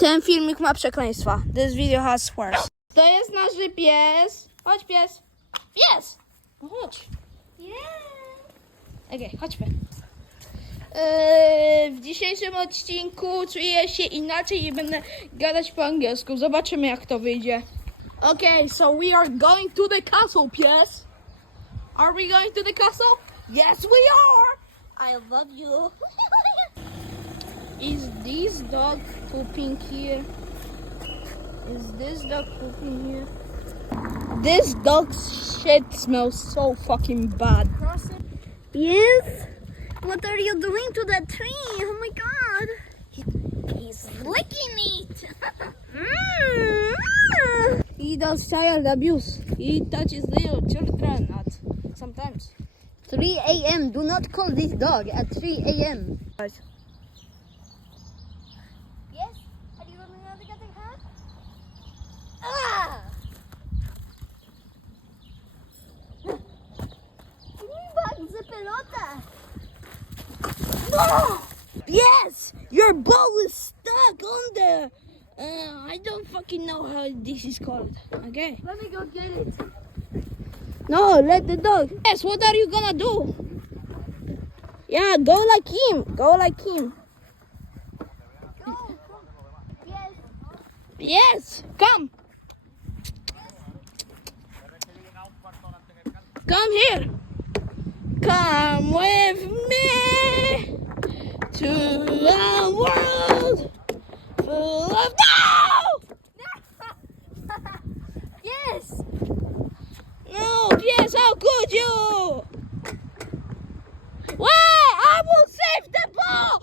Ten filmik ma przekleństwa. This video has swears. To jest nasz pies. Chodź pies. Pies! No chodź. Okej, chodźmy. W dzisiejszym odcinku czuję się inaczej i będę gadać po angielsku. Zobaczymy jak to wyjdzie. Okay, so we are going to the castle, pies. Are we going to the castle? Yes, we are. I love you. Is this dog pooping here? Is this dog pooping here? This dog's shit smells so fucking bad. Yes? What are you doing to that tree? Oh my god. He's licking it. He does child abuse. He touches little children sometimes. 3 a.m. Do not call this dog at 3 a.m. Right. Yes? Are you running out to get the car? Ah! Give me back the pelota. No! Yes! Your ball is stuck on the... I don't fucking know how this is called. Okay. Let me go get it. No, let the dog. Yes, what are you gonna do? Yeah, go like him. Go like him. Go. Yes. Yes, come. Come here. Come with me to a world full of Yes. no. Yes, how could you? Wait, I will save the ball.